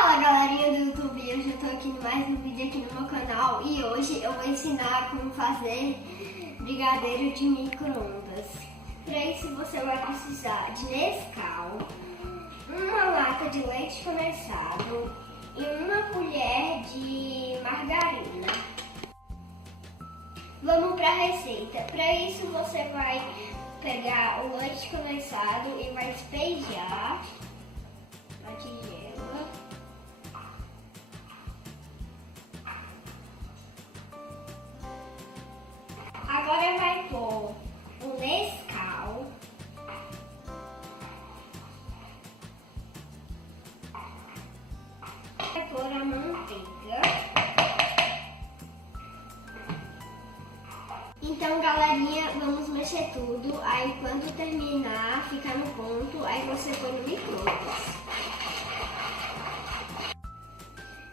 Fala galerinha do YouTube, eu já tô aqui em mais um vídeo aqui no meu canal e hoje eu vou ensinar como fazer brigadeiro de micro-ondas. Para isso você vai precisar de Nescau, uma lata de leite condensado e uma colher de margarina. Vamos para a receita. Para isso você vai pegar o leite condensado e vai despejar na tigela. Agora vai pôr o Nescau, vai pôr a manteiga. Então galerinha, vamos mexer tudo, aí quando terminar, ficar no ponto, aí você põe no micro-ondas.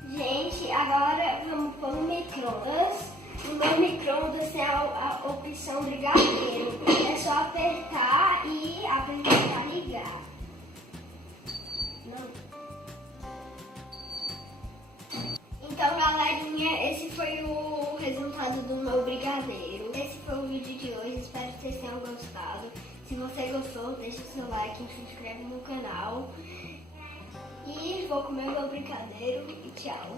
Gente, agora vamos pôr no micro-ondas. No meu micro-ondas tem a opção brigadeiro. É só apertar e apertar ligar. Não. Então galerinha, esse foi o resultado do meu brigadeiro. Esse foi o vídeo de hoje, espero que vocês tenham gostado. Se você gostou, deixa o seu like e se inscreve no canal. E vou comer meu brigadeiro e tchau.